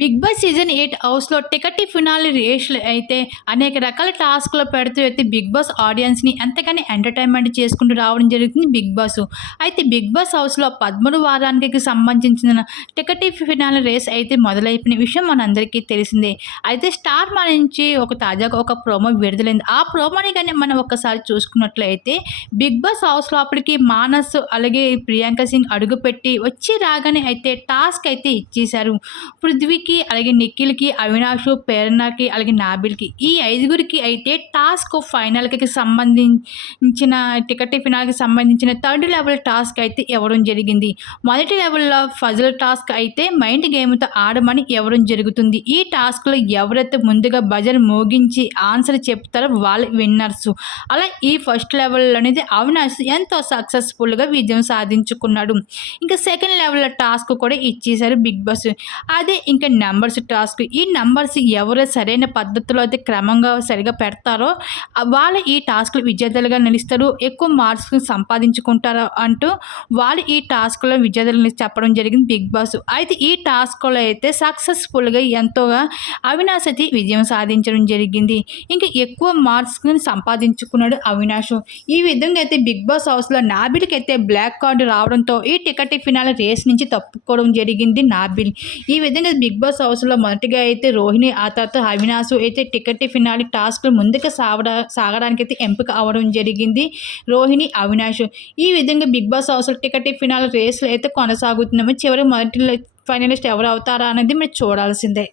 Big boss season eight హౌస్లో ticket finale రేస్లు అయితే అనేక రకాల టాస్క్లు పెడుతూ అయితే బిగ్ బాస్ ఆడియన్స్ని ఎంతగానో ఎంటర్టైన్మెంట్ చేసుకుంటూ రావడం జరుగుతుంది బిగ్ బాస్. అయితే బిగ్ బాస్ హౌస్లో పదమూడు వారానికి సంబంధించిన టికెట్ ఫినాలి రేస్ అయితే మొదలైపోయిన విషయం మనందరికీ తెలిసిందే. అయితే స్టార్ మా నుంచి ఒక తాజాగా ఒక ప్రోమో విడుదలైంది. ఆ ప్రోమోని కానీ మనం ఒక్కసారి చూసుకున్నట్లయితే బిగ్ బాస్ హౌస్ లోపలికి మానస్ అలాగే ప్రియాంక సింగ్ అడుగుపెట్టి వచ్చి రాగానే అయితే టాస్క్ అయితే ఇచ్చేశారు. పృథ్వీ పృథ్వీకి అలాగే నిఖిల్కి అవినాష్ ప్రేరణకి అలాగే నాబిల్కి. ఈ ఐదుగురికి అయితే టాస్క్ ఫైనల్కి సంబంధించిన టికెట్ ఫినాల్కి సంబంధించిన థర్డ్ లెవెల్ టాస్క్ అయితే ఇవ్వడం జరిగింది. మొదటి లెవెల్లో ఫజల్ టాస్క్ అయితే మైండ్ గేమ్తో ఆడమని ఇవ్వడం జరుగుతుంది. ఈ టాస్క్లో ఎవరైతే ముందుగా బజర్ మోగించి ఆన్సర్ చెప్తారో వాళ్ళు విన్నర్స్. అలా ఈ ఫస్ట్ లెవెల్ అనేది అవినాష్ ఎంతో సక్సెస్ఫుల్గా విజయం సాధించుకున్నాడు. ఇంకా సెకండ్ లెవెల్ టాస్క్ కూడా ఇచ్చేశారు బిగ్ బాస్. అదే ఇంకా నెంబర్స్ టాస్క్ ఈ నెంబర్స్ ఎవరు సరైన పద్ధతిలో అయితే క్రమంగా సరిగా పెడతారో వాళ్ళు ఈ టాస్క్లు విజేతలుగా నిలుస్తారు ఎక్కువ మార్క్స్ సంపాదించుకుంటారు అంటూ వాళ్ళు ఈ టాస్క్లో విజేతలు చెప్పడం జరిగింది బిగ్ బాస్. అయితే ఈ టాస్క్లో అయితే సక్సెస్ఫుల్గా ఎంతోగా అవినాష్ అయితే విజయం సాధించడం జరిగింది. ఇంకా ఎక్కువ మార్క్స్ని సంపాదించుకున్నాడు అవినాష్. ఈ విధంగా అయితే బిగ్ బాస్ హౌస్లో నాబిల్కి అయితే బ్లాక్ కార్డు రావడంతో ఈ టికెట్ ఫినాల్ రేస్ నుంచి తప్పుకోవడం జరిగింది నాబిల్. ఈ విధంగా బిగ్ బాస్ బాస్ హౌస్లో మొదటిగా అయితే రోహిణి ఆ తర్వాత అవినాశ్ అయితే టికెట్ ఫినాలి టాస్క్ ముందుకు సాగడ సాగడానికి అయితే ఎంపిక అవ్వడం జరిగింది రోహిణి అవినాష్. ఈ విధంగా big boss house ticket finale రేస్లు అయితే కొనసాగుతున్నాము చివరి మొదటి ఫైనలిస్ట్ ఎవరు అవుతారా అనేది మీరు చూడాల్సిందే.